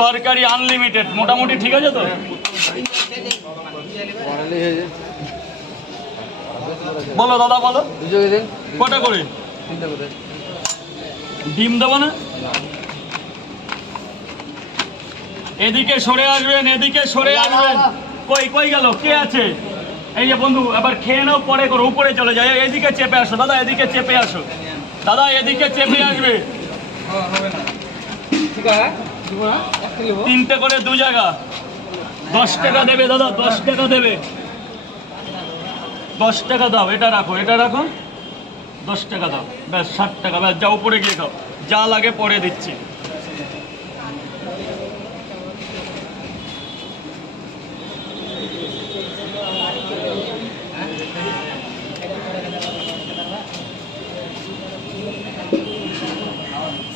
তরকারি আনলিমিটেড, মোটামুটি ঠিক আছে তো? বলো দাদা বলো, কটা করে ডিম দেবো না? এদিকে সরে আসবেন, এদিকে সরে আসবেন। কই কই গেল, কে আছে? এই যে বন্ধু, এবার খেয়ে নাও, পরে করো, উপরে চলে যায়। এদিকে চেপে আসো দাদা, এদিকে চেপে আসো দাদা, এদিকে চেপে আসবে। 3টে করে 2 জায়গা, 10 টাকা দেবে দাদা, 10 টাকা দেবে, 10 টাকা দাও। এটা রাখো, এটা রাখো, 10 টাকা দাও, ব্যাস 60 টাকা। ব্যাস যাও, উপরে গিয়ে খাও, যা লাগে পরে দিচ্ছি।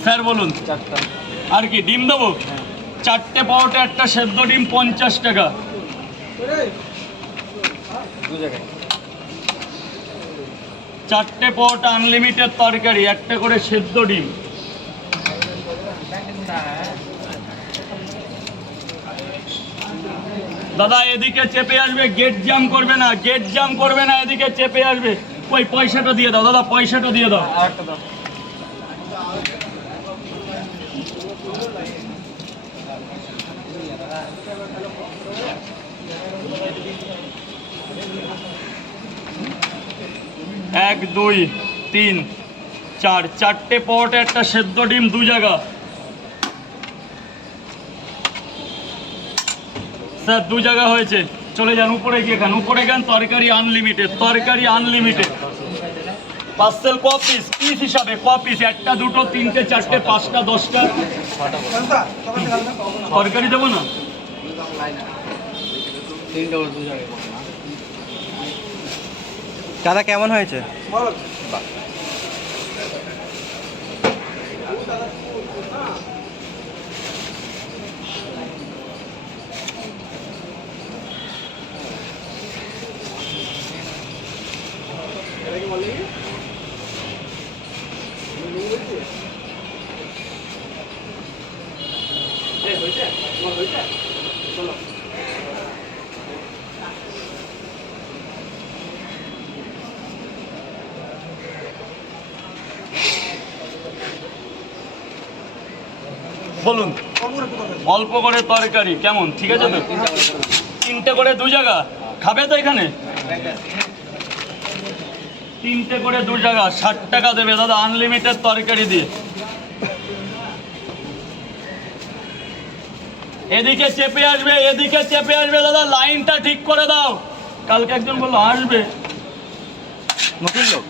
স্যার বলুন। আর কি ডিম দেবো? 4টে পরোটা, একটা সেদ্ধ ডিম, 50 টাকা। 4টে পরোটা আনলিমিটেড তরকারি, একটা করে সেদ্ধ ডিম। দাদা এদিকে চেপে আসবে, গেট জ্যাম করবে না, গেট জ্যাম করবে না, এদিকে চেপে আসবে। ওই পয়সাটা দিয়ে দাও দাদা, পয়সাটা দিয়ে দাও। 1 2 3 4, 4টে পরোটা, একটা সেদ্ধ ডিম, 2 জায়গা। স্যার 2 জায়গা হয়েছে, চলে যান, উপরে গিয়ে খান, উপরে খান। তরকারি আনলিমিটেড, তরকারি আনলিমিটেড। পার্সেল ক পিস, পিস হিসাবে ক পিস? 1টা 2টো 3টে 4টে 5টা 10টা। তরকারি দেবো না? দাদা কেমন হয়েছে? বলুন। অল্প করে তরকারি, কেমন ঠিক আছে তো? 3টে করে 2 জায়গা, খাবে তো এখানে? 3টে করে 2 জায়গা, 60 টাকা দেবে দাদা, আনলিমিটেড তরকারি দিয়ে। এদিকে চেপে আসবে, এদিকে চেপে আসবে দাদা, লাইনটা ঠিক করে দাও। কালকে একজন বললো আসবে, নতুন লোক।